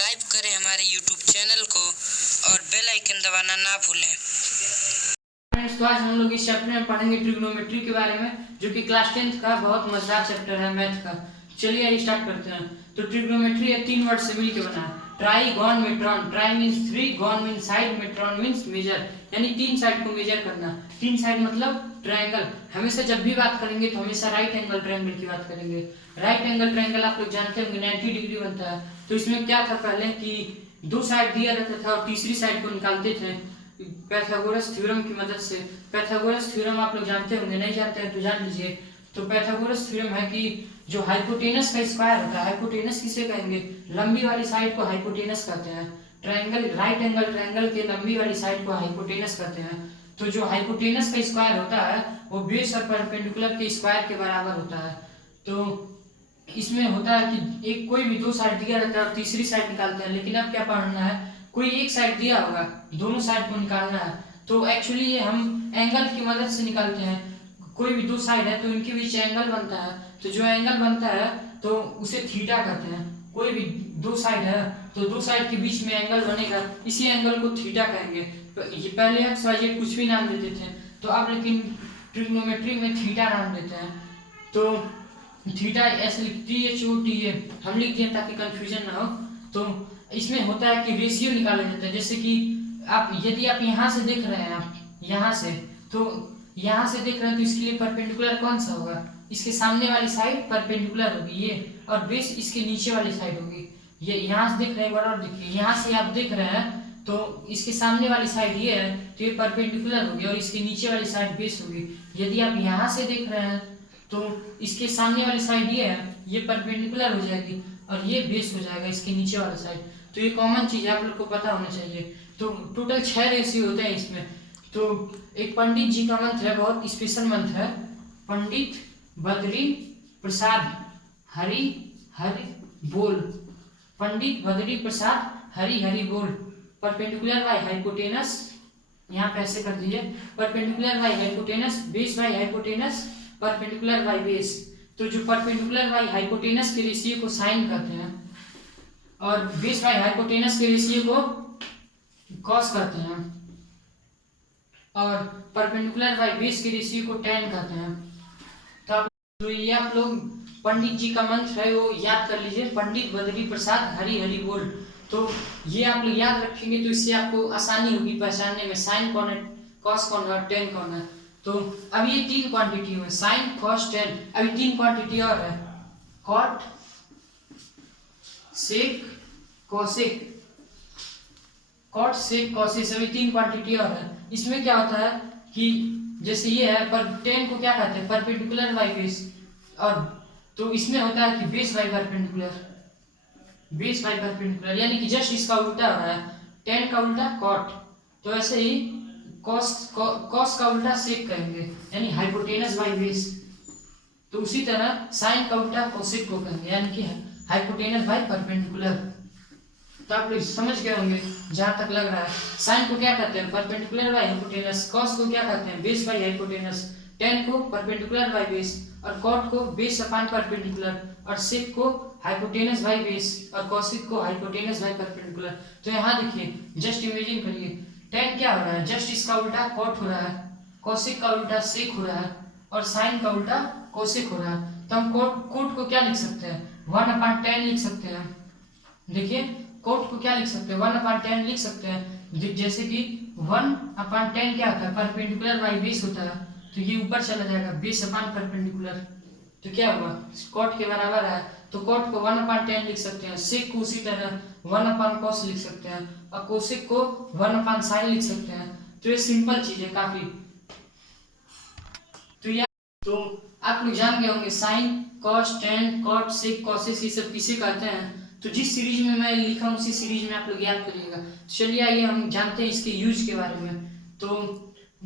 Subscribe करें हमारे YouTube channel को और बेल आइकन दबाना ना भूलें। तो आज हम लोग इस चैप्टर में पढ़ेंगे ट्रिग्नोमेट्री के बारे में, जो कि क्लास 10th का बहुत मजेदार चैप्टर है मैथ का। चलिए आइए स्टार्ट करते हैं। तो ट्रिग्नोमेट्री है 3 वर्ड से मिलकर बना है। Tri, gon, metron. Tri means 3, gon means side, metron means measure, यानी 3 साइड को मेजर करना। 3 साइड मतलब ट्रायंगल। हमेशा जब भी बात करेंगे तो हमेशा राइट एंगल ट्रायंगल की बात करेंगे। राइट एंगल ट्रायंगल आप लोग जानते होंगे 90 डिग्री बनता है। तो इसमें क्या था पहले कि 2 साइड दिया रहता था और तीसरी साइड को निकालते थे पैथागोरस थ्योरम की मदद से। पैथागोरस थ्योरम आप लोग जानते होंगे, नहीं जानते हैं तो जान लीजिए। तो पैथागोरस थ्योरम है कि जो हाइपोटेनस का स्क्वायर होता है, हाइपोटेनस किसे कहेंगे? लंबी वाली साइड को हाइपोटेनस कहते हैं। ट्रायंगल, राइट एंगल ट्रायंगल के लंबी वाली साइड को हाइपोटेनस कहते हैं। तो जो हाइपोटेनस का स्क्वायर होता है वो बेस और परपेंडिकुलर के स्क्वायर के बराबर होता है। तो इसमें होता है कि एक कोई भी 2 साइड दिया रहता है और तीसरी साइड निकालते हैं। लेकिन अब क्या पढ़ना है, कोई एक साइड दिया होगा, दोनों साइड को निकालना है। तो एक्चुअली ये हम एंगल की मदद से निकालते हैं। कोई भी 2 साइड है तो इनके बीच एंगल बनता है। तो जो एंगल बनता है तो उसे थीटा कहते हैं। कोई भी 2 साइड है तो 2 साइड के बीच में एंगल बनेगा, इसी एंगल को थीटा कहेंगे। ये पहले एक्स वाई जेड कुछ भी नाम देते थे, तो अब लेकिन ट्रिग्नोमेट्री में थीटा नाम देते हैं। तो थीटा ऐसे THOTA हम लिख दिए ताकि कंफ्यूजन ना हो। तो इसमें होता है कि रेशियो निकाला जाता है। जैसे कि यदि आप यहाँ से देख रहे हैं, आप यहाँ से देख रहे हैं तो इसके लिए परपेंडिकुलर कौन सा होगा? इसके सामने वाली साइड परपेंडिकुलर होगी ये, और बेस इसके नीचे वाली साइड होगी ये। यहाँ से देख रहे हैं, बराबर देखिए, यहाँ से आप देख रहे हैं तो इसके सामने वाली साइड ये है तो ये परपेंडिकुलर होगी और इसके नीचे वाली साइड बेस होगी। यदि आप यहाँ से देख रहे हैं तो इसके सामने वाली साइड ये है, ये परपेंडिकुलर हो जाएगी और ये बेस हो जाएगा इसके नीचे वाला साइड। तो ये कॉमन चीज है, आप लोग को पता होना चाहिए। तो टोटल 6 रेशियो होते हैं इसमें। तो एक पंडित जी का मंत्र है, बहुत स्पेशल मंत्र है। पंडित बद्री प्रसाद हरि हरि बोल। पंडित बद्री प्रसाद हरि हरि बोल। परपेंडिकुलर बाय हाइपोटेनस, यहाँ पे ऐसे कर दीजिए, perpendicular by hypotenuse, base by hypotenuse, perpendicular by base. तो जो परपेंडिकुलर बाय हाइपोटेनस के रेशियो को साइन कहते हैं और बेस बाय हाइपोटेनस के रेशियो को कॉस कहते हैं और परपेंडिकुलर बाय बेस के रेशियो को tan कहते हैं। तो ये आप लोग पंडित जी का मंत्र है वो याद कर लीजिए, पंडित बद्री प्रसाद हरि हरि बोल। तो ये आप लोग याद रखेंगे तो इससे आपको आसानी होगी पहचानने में साइन कौन है, कॉस कौन है और tan कौन है। तो अब ये 3 क्वांटिटी है, साइन, कॉस, tan। अभी 3 क्वांटिटी और है, कॉट, सेक, कॉसेक। कॉट, सेक, कॉसेक, सभी 3 क्वांटिटी और है। इसमें क्या होता है कि जैसे ये है, पर tan को क्या कहते हैं? Perpendicular by base. और तो इसमें होता है कि base by perpendicular, base by perpendicular, यानी कि जस्ट इसका उल्टा हो रहा है। tan का उल्टा कॉट। तो ऐसे ही कॉस का उल्टा सेक कहेंगे, यानी हाइपोटेनस बाय बेस। तो उसी तरह साइन का उल्टा कोसेक को कहेंगे, यानी कि हाइपोटेनस बाय परपेंडिकुलर। तो आप लोग समझ गए होंगे जहां तक लग रहा है। साइन को क्या कहते हैं? Perpendicular by hypotenuse. कॉस को क्या कहते हैं? Base by hypotenuse. tan को परपेंडिकुलर बाय बेस और कॉट को बेस अपॉन परपेंडिकुलर और सेक को हाइपोटेनस बाय बेस और कॉसेक को हाइपोटेनस बाय परपेंडिकुलर। तो यहाँ देखिए, जस्ट इमेजिन करिए, tan क्या हो रहा है? जस्ट इसका उल्टा कॉट हो रहा है, कॉसेक का उल्टा सेक हो रहा है और साइन का उल्टा कोसेक हो रहा है। तो हम कोट को क्या लिख सकते हैं? 1/tan लिख सकते हैं। देखिए कोट को क्या लिख सकते हैं? 1/tan लिख सकते हैं। जैसे कि 1/tan क्या होता है? परपेंडिकुलर बाय बेस होता है, तो ये ऊपर चला जाएगा, बेस अपॉन परपेंडिकुलर। तो क्या होगा? कॉट के बराबर है, तो कॉट को 1/tan लिख सकते हैं। सेक को उसी तरह 1/cos लिख सकते हैं और कोसेक को 1/sin लिख सकते हैं। तो ये सिंपल चीज है काफी। तो आप लोग जान गए होंगे साइन, कॉस, tan, कॉट, सेक, कॉसेक, ये सब किसे कहते हैं। तो जिस सीरीज में मैं लिखा हूँ उसी सीरीज में आप लोग याद करिएगा। चलिए आइए हम जानते हैं इसके यूज के बारे में। तो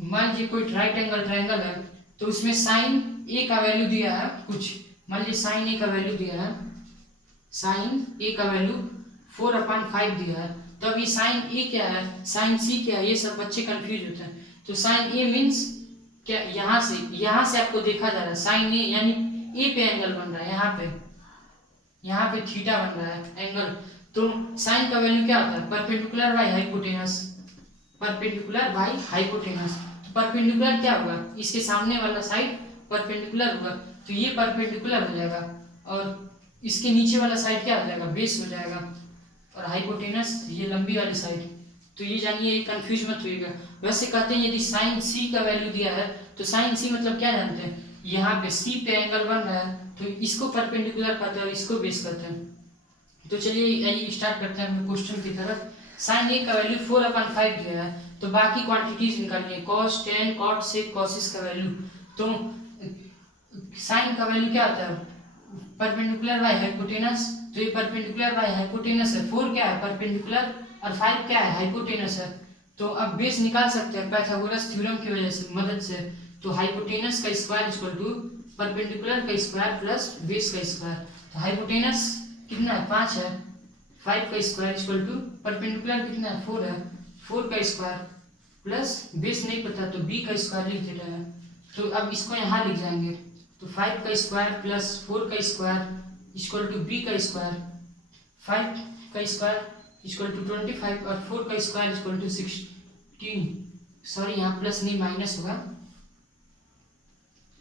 मान लीजिए कोई राइट एंगल ट्रायंगल है, तो उसमें साइन ए का वैल्यू दिया है कुछ, मान लीजिए साइन ए का वैल्यू दिया है, साइन ए का वैल्यू 4/5 दिया है। तो अब ये साइन ए क्या है, साइन सी क्या है, ये सब बच्चे कंफ्यूज होते हैं। तो साइन ए मीन्स क्या? यहाँ से आपको देखा जा रहा है साइन ए, यानी ए पे एंगल बन रहा है, यहाँ पे थीटा बन रहा है एंगल। तो साइन का वैल्यू क्या होता है, perpendicular by hypotenuse, perpendicular by hypotenuse. तो परपेंडिकुलर क्या होगा, इसके सामने वाला साइड परपेंडिकुलर होगा, तो ये परपेंडिकुलर हो जाएगा, और इसके नीचे वाला साइड क्या हो जाएगा, बेस हो जाएगा, और हाइपोटेनस ये लंबी वाली साइड। तो ये जानिए, कंफ्यूज मत होइएगा। वैसे कहते हैं यदि साइन सी का वैल्यू दिया है तो साइन सी मतलब क्या जानते हैं, यहाँ पे सी पे एंगल बन रहा है तो इसको परपेंडिकुलर कहते हैं और इसको बेस कहते हैं। तो चलिए आइए स्टार्ट करते हैं क्वेश्चन की तरफ। साइन ए का वैल्यू 4/5 दिया है, तो बाकी क्वांटिटीज निकालिए, cos, tan, cot, sec, cos का वैल्यू। तो साइन का वैल्यू क्या होता है, परपेंडिकुलर बाय हाइपोटेनस, तो ये परपेंडिकुलर बाय हाइपोटेनस है, 4 क्या है परपेंडिकुलर और 5 क्या है हाइपोटेनस है। तो अब बेस निकाल सकते हैं पाइथागोरस थ्योरम की वजह से मदद से। तो हाइपोटेनस का स्क्वायर इक्वल टू परपेंडिकुलर का स्क्वायर प्लस बेस का स्क्वायर। तो हाइपोटेनस कितना है 5 है, 5 का स्क्वायर इक्वल टू परपेंडिकुलर कितना है 4 है, 4 का स्क्वायर प्लस बेस नहीं पता तो b का स्क्वायर लिख दे रहे हैं। तो अब इसको यहाँ लिख जाएंगे, तो 5 का स्क्वायर प्लस 4 का स्क्वायर इक्वल टू b का स्क्वायर, 5 का स्क्वायर इक्वल टू 25 और 4 का स्क्वायर इक्वल टू 16। सॉरी यहाँ प्लस नहीं माइनस होगा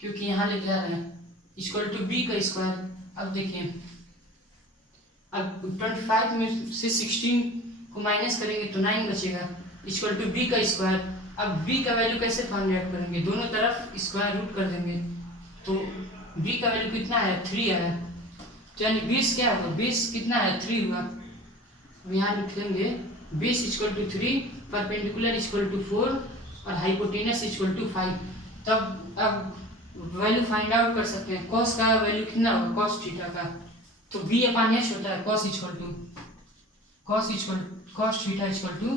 क्योंकि यहाँ ले जा रहे हैं, इक्वल टू b का स्क्वायर। अब देखिए, अब 25 में से 16 को माइनस करेंगे तो 9 बचेगा, इक्वल टू b का स्क्वायर। अब b का वैल्यू कैसे फाइंड आउट करेंगे, दोनों तरफ स्क्वायर रूट कर देंगे, तो b का वैल्यू कितना है 3 है, तो यानी बेस क्या होगा, बेस कितना है 3 हुआ। यहाँ लिख लेंगे base equal to 3, perpendicular equal to 4 और हाइपोटेनस इक्वल टू 5। तब अब वैल्यू फाइंड आउट कर सकते हैं, कॉस का वैल्यू कितना होगा कॉस थीटा का, तो b/h होता है, cos theta equal to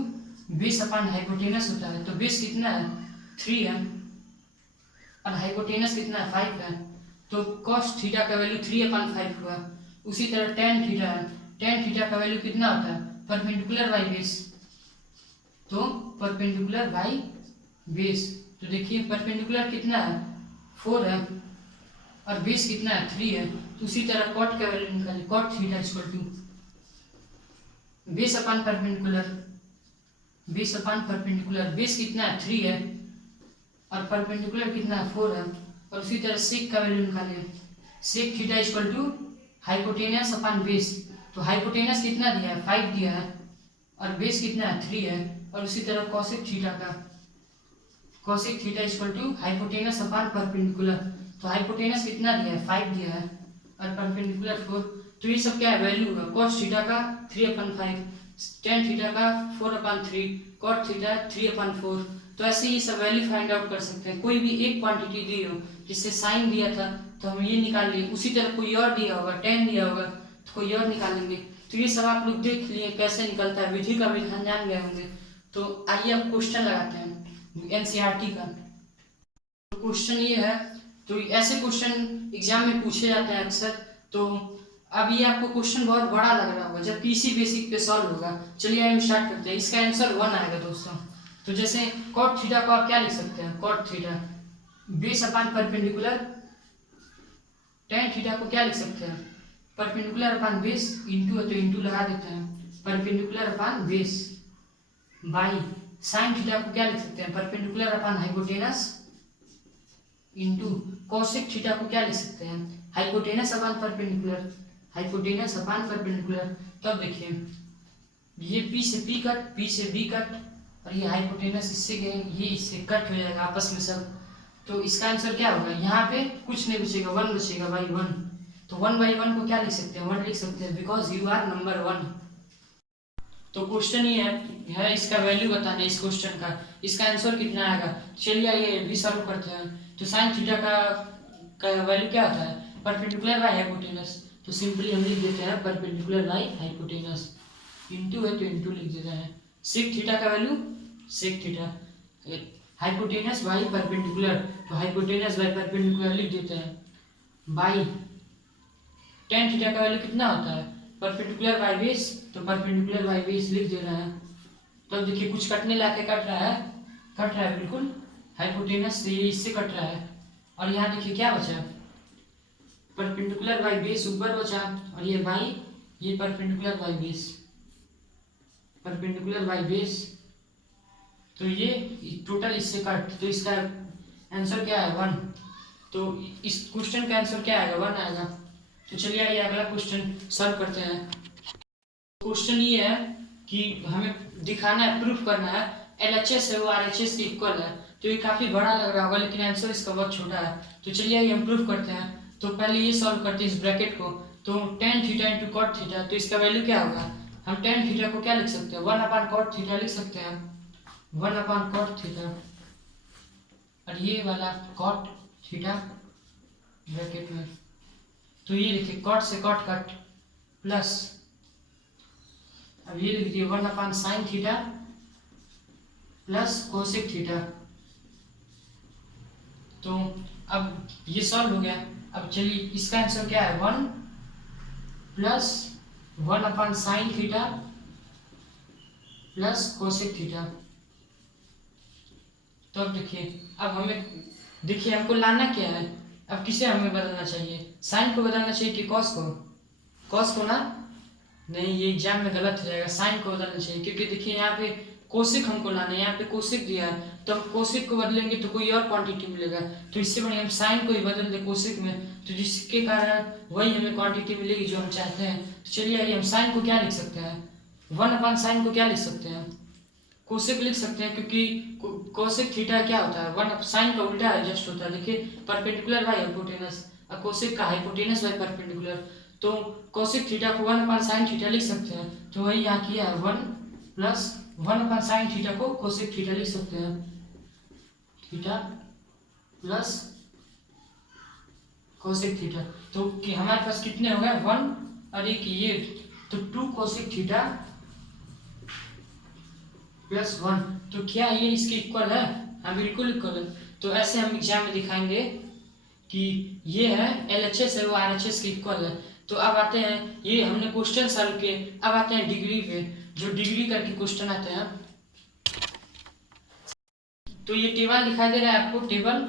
base upon hypotenuse होता है। तो बेस कितना है 3 है और हाइपोटेनस कितना है 5 है, तो कॉस थीटा का वैल्यू 3/5 हुआ। उसी तरह tan थीटा है, tan थीटा का वैल्यू कितना होता है परपेंडिकुलर बाई बेस, तो परपेंडिकुलर बाई बेस। तो देखिए परपेंडिकुलर कितना है 4 है और बेस कितना है 3 है, तो उसी तरह कॉट का वैल्यू निकालिए, cot theta equal to base upon perpendicular, base कितना है 3 है और परपेंडिकुलर कितना है 4 है, और उसी तरह सेक का वैल्यू निकालिए, sec theta equal to hypotenuse upon base. तो हाइपोटेनस कितना दिया है 5 दिया है और बेस कितना है 3 है, और उसी तरह कॉसेक थीटा का, cosec theta equal to hypotenuse upon perpendicular. तो हाइपोटेनस कितना दिया है 5 दिया है और परपेंडिकुलर 4। तो ये सब क्या है वैल्यू होगा, कॉस थीटा का 3/5, tan थीटा का 4/3, कॉट थीटा 3/4। तो ऐसे ही सब वैल्यू फाइंड आउट कर सकते हैं। कोई भी एक क्वांटिटी दी हो, जिससे साइन दिया था तो हम ये निकाल लिए, उसी तरह कोई और दिया होगा tan दिया होगा तो कोई और निकालेंगे। तो ये सब आप लोग देख लिए कैसे निकलता है, विधि का विधान जान गए होंगे। तो आइए अब क्वेश्चन लगाते हैं एनसीईआरटी का। तो क्वेश्चन ये है, तो ऐसे क्वेश्चन एग्जाम में पूछे जाते हैं अक्सर। तो अब ये आपको क्वेश्चन बहुत बड़ा लग रहा होगा जब पीसी बेसिक पे सॉल्व होगा। चलिए हम स्टार्ट करते हैं। इसका आंसर 1 आएगा दोस्तों। तो जैसे कॉट थीटा को आप क्या लिख सकते हैं, cot theta base upon perpendicular, tan theta को क्या लिख सकते हैं परपेंडिकुलर अपॉन बेस, इंटू है तो इंटू लगा देते हैं, perpendicular upon base by sine theta को क्या लिख सकते हैं perpendicular upon hypotenuse, into cosec theta को क्या लिख सकते हैं hypotenuse upon perpendicular, hypotenuse upon perpendicular. तब देखिए ये P से P कट, P से B कट, और ये हाइपोटेनस इससे गए, ये इससे कट हो जाएगा आपस में सब। तो इसका आंसर क्या होगा, यहाँ पे कुछ नहीं बचेगा, 1 बचेगा बाई 1। तो 1/1 को क्या लिख सकते हैं 1 लिख सकते हैं, बिकॉज यू आर नंबर 1। तो क्वेश्चन ये है इसका वैल्यू बताना है इस क्वेश्चन का, इसका आंसर कितना आएगा। चलिए ये भी सॉल्व करते हैं। तो साइन थीटा का वैल्यू क्या होता है परपेंडिकुलर बाई हाइपोटेनस, तो सिंपली हम लिख देते हैं परपेंडिकुलर बाई हाइपोटेनस, इंटू है तो इंटू लिख देते हैं, सेक थीटा का value sec theta, hypotenuse by perpendicular, तो हाइपोटेनस बाई परपेंडिकुलर लिख देते हैं, बाई tan थीटा का वैल्यू कितना होता है परपेंडिकुलर बाई बेस, तो परपेंडिकुलर बाई बेस लिख दे रहे हैं। तो देखिए कुछ कटने लाके कट रहा है बिल्कुल, हाइपोटेनस से इससे कट रहा है, और यहाँ देखिए क्या बचा परपेंडिकुलर बाई बेस ऊपर बचा, और ये बाई ये perpendicular by base, perpendicular by base, तो ये टोटल इससे कट, तो इसका आंसर क्या है 1। तो इस क्वेश्चन का आंसर क्या आएगा 1 आएगा। तो चलिए आइए अगला क्वेश्चन सॉल्व करते हैं। क्वेश्चन ये है कि हमें दिखाना है, प्रूफ करना है LHS है वो RHS के इक्वल है। तो ये काफी बड़ा लग रहा होगा लेकिन आंसर इसका बहुत छोटा है। तो चलिए आइए हम प्रूफ करते हैं। तो पहले ये सॉल्व करते हैं इस ब्रैकेट को। तो tan theta into cot theta, तो इसका वैल्यू क्या होगा, हम tan थीटा को क्या लिख सकते हैं 1 अपान कॉट थीटा लिख सकते हैं, 1 अपान कॉट थीटा, और ये वाला कॉट थीटा ब्रैकेट में, तो ये लिखिए कॉट से कॉट कट प्लस, अब ये लिख दिए 1 अपान sine theta plus cosec theta. तो अब ये सॉल्व हो गया। अब चलिए इसका आंसर क्या है 1 प्लस 1 अपान sine theta plus cosec theta. तो अब देखिए, अब हमें देखिए हमको लाना क्या है, अब किसे हमें बदलना चाहिए, साइन को बदलना चाहिए कि कॉस को, कॉस को ना, नहीं ये एग्जाम में गलत हो जाएगा, साइन को बदलना चाहिए क्योंकि देखिए यहाँ पे कोशिक हमको लाना है, यहाँ पे कोशिक दिया है तो हम कोशिक को बदलेंगे तो कोई और क्वांटिटी मिलेगा। तो इससे बढ़िया हम साइन को ही बदल दें कोशिक में, तो जिसके कारण वही हमें क्वांटिटी मिलेगी जो हम चाहते हैं। तो चलिए आइए हम साइन को क्या लिख सकते हैं, 1 अपान साइन को क्या लिख सकते हैं, कोसेक लिख सकते हैं क्योंकि कोसेक थीटा क्या होता है 1 साइन का उल्टा एडजस्ट होता है। देखिए परपेंडिकुलर बाई हाइपोटेनस और कोसेक का हाइपोटेनस बाई परपेंडिकुलर, तो कोसेक थीटा को 1 अपान साइन थीटा लिख सकते हैं। तो वही यहाँ किया है 1 प्लस 1 अपान साइन थीटा को कोसेक थीटा लिख सकते हैं, थीटा प्लस कोसेक थीटा। तो कि हमारे पास कितने हो गए 1 और एक ये, तो 2 कोसेक थीटा प्लस 1। तो क्या ये इसके इक्वल है, हाँ बिल्कुल इक्वल है। तो ऐसे हम एग्जाम में दिखाएंगे कि ये है LHS है वो RHS के इक्वल है। तो अब आते हैं, ये हमने क्वेश्चन सॉल्व किए, अब आते हैं डिग्री पे, जो डिग्री करके क्वेश्चन आते हैं। तो ये टेबल दिखाई दे रहा है आपको, टेबल,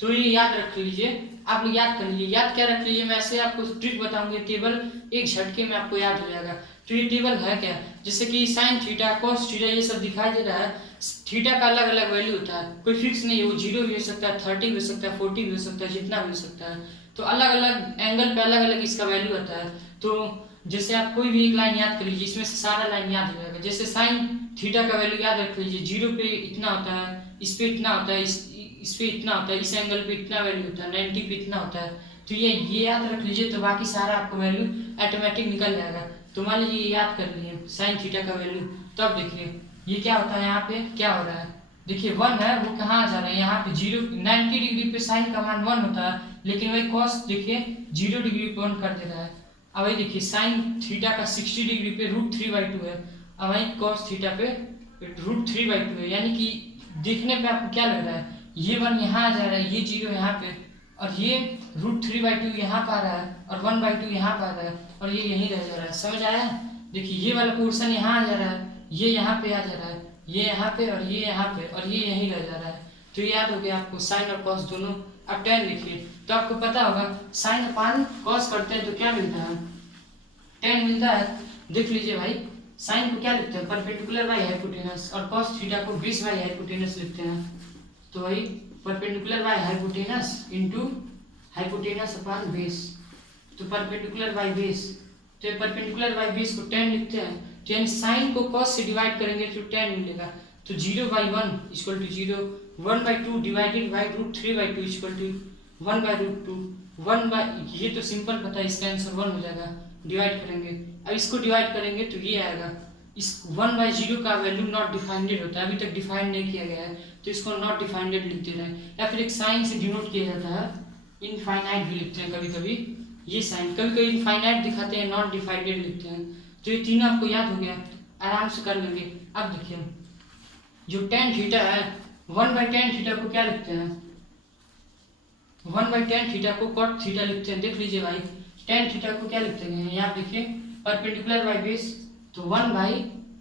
तो ये याद रख लीजिए, आप लोग याद कर लीजिए, याद क्या रख लीजिए, मैं ऐसे आपको ट्रिक बताऊंगी, टेबल एक झटके में आपको याद हो जाएगा। तो ये टेबल है क्या, जैसे कि साइन थीटा कॉस थीटा ये सब दिखाई दे रहा है, थीटा का अलग अलग वैल्यू होता है, कोई फिक्स नहीं है, वो 0 भी हो सकता है, 30 भी हो सकता है, 40 भी हो सकता है, जितना भी हो सकता है। तो अलग अलग एंगल पे अलग अलग इसका वैल्यू होता है। तो जैसे आप कोई भी एक लाइन याद कर लीजिए, इसमें से सारा लाइन याद हो जाएगा। जैसे साइन थीटा का वैल्यू याद रख लीजिए, 0 पे इतना होता है, इस पे इतना होता है, इस पे इतना होता है, इस एंगल पे इतना वैल्यू होता है, 90 पे इतना होता है। तो ये याद रख लीजिए, तो बाकी सारा आपको वैल्यू ऑटोमेटिक निकल जाएगा। तो मान लीजिए ये याद कर लिए साइन थीटा का वैल्यू, तो अब देखिए ये क्या होता है, यहाँ पे क्या हो रहा है, देखिए 1 है वो कहाँ जा रहा है, यहाँ पे 0 90 डिग्री पे साइन का मान 1 होता है, लेकिन वही कॉस देखिए 0 डिग्री पे 1 कर दे रहा है। अब वही देखिए साइन थीटा का 60 डिग्री पे √3/2 है, अब वही कॉस थीटा पे √3/2 है, यानी कि देखने पे आपको क्या लग रहा है, ये 1 यहाँ आ जा रहा है, ये 0 यहाँ पे, और ये √3/2 यहाँ पर आ रहा है, और 1/2 यहाँ पर आ रहा है, और ये यहीं रह जा रहा है। समझ आया, देखिए ये वाला पोर्शन यहाँ आ जा रहा है, ये यहाँ पे आ जा रहा है, ये यहाँ पे और ये यहाँ पे, और ये यहीं रह जा रहा है। तो याद हो गया आपको साइन और कॉस दोनों। अब tan लिखिए, तो आपको पता होगा साइन अपान कॉस करते हैं तो क्या मिलता है, tan मिलता है। देख लीजिए भाई, साइन को क्या लिखते हैं परपेंडिकुलर बाई हाइपोटेनस, और कॉस थीटा को बेस बाई हाइपोटेनस लिखते हैं। तो वही perpendicular by hypotenuse into hypotenuse upon base, तो परपेंडिकुलर बाई बेस, तो परपेंडिकुलर बाई बेस को tan लिखते हैं, तो यानी साइन को कॉस से डिवाइड करेंगे तो tan मिलेगा। तो 0/1 equal to 0, 1/2 divided by √3/2 equal to 1/√2, 1 by, ये तो सिंपल पता है, इसका आंसर 1 हो जाएगा। डिवाइड करेंगे, अब इसको डिवाइड करेंगे तो ये आएगा, इस 1/0 का वैल्यू नॉट डिफाइंडेड होता है, अभी तक डिफाइंड नहीं किया गया है, तो इसको नॉट डिफाइंडेड लिख दे रहे हैं, या फिर एक साइन से डिनोट किया जाता है, इनफाइनाइट भी लिखते हैं कभी कभी, ये साइन कभी कभी इनफाइनाइट दिखाते हैं, नॉट डिफाइंडेड लिखते हैं। तो ये तीनों आपको याद हो गया, आराम से कर लेंगे। अब देखिए जो tan थीटा है, 1/tan थीटा को क्या लिखते हैं, 1/tan थीटा को cot थीटा लिखते हैं। देख लीजिए भाई, tan थीटा को क्या लिखते हैं, यहाँ देखिए परपेंडिकुलर बाई बेस, तो 1 बाई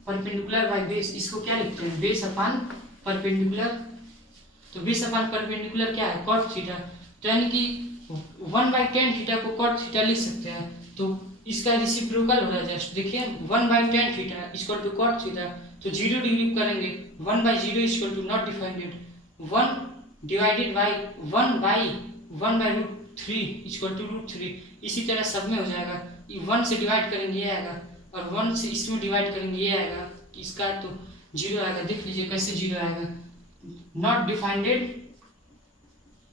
परपेंडिकुलर बाई बेस, इसको क्या लिखते हैं बेस अपान परपेंडिकुलर, तो बेस अपान परपेंडिकुलर क्या है cot थीटा, तो यानी कि 1/tan थीटा को cot थीटा लिख सकते हैं। तो इसका रेसिप्रोकल हो रहा है जस्ट, देखिए 1/tan theta equal to cot theta, तो 0 डिग्री करेंगे 1/0 equal to not defined 1 divided by 1/√3 equal to √3। इसी तरह सब में हो जाएगा, 1 से डिवाइड करेंगे ये आएगा और 1 से इसमें डिवाइड करेंगे ये आएगा, इसका तो 0 आएगा। देख लीजिए कैसे 0 आएगा, नॉट डिफाइंडेड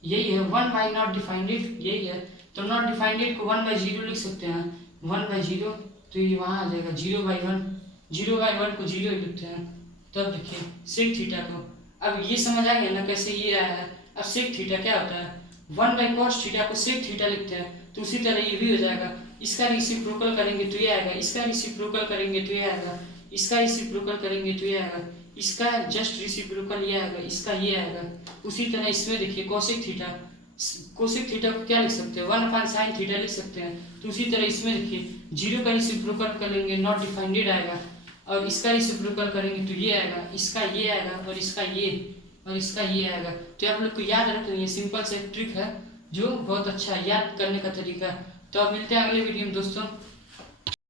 यही है, 1/नॉट डिफाइंडेड यही है, तो नॉट डिफाइंडेड को 1/0 लिख सकते हैं, 1/0 तो ये वहाँ आ जाएगा 0/1, 0/1 को 0 लिखते हैं। तब देखिए सेक थीटा को, अब ये समझ आ गया ना कैसे ये आया है। अब सेक थीटा क्या होता है, 1/cos थीटा को सेक थीटा लिखते हैं, तो उसी तरह ये भी हो जाएगा। इसका रेसिप्रोकल करेंगे तो ये आएगा, इसका रेसिप्रोकल करेंगे तो ये आएगा, इसका रेसिप्रोकल करेंगे तो ये आएगा, इसका जस्ट रेसिप्रोकल ये आएगा, इसका ये आएगा। उसी तरह इसमें देखिए कोसेक थीटा, कोसेक थीटा को क्या लिख सकते हैं, 1/sin थीटा लिख सकते हैं। तो उसी तरह इसमें देखिए 0 का रेसिप्रोकल करेंगे नॉट डिफाइंडेड आएगा, और इसका रेसिप्रोकल करेंगे तो ये आएगा, इसका ये आएगा, और इसका ये और इसका ये आएगा। तो आप लोग को याद रख लेंगे, सिंपल से ट्रिक है जो बहुत अच्छा है, याद करने का तरीका। तो अब मिलते हैं अगले वीडियो में दोस्तों।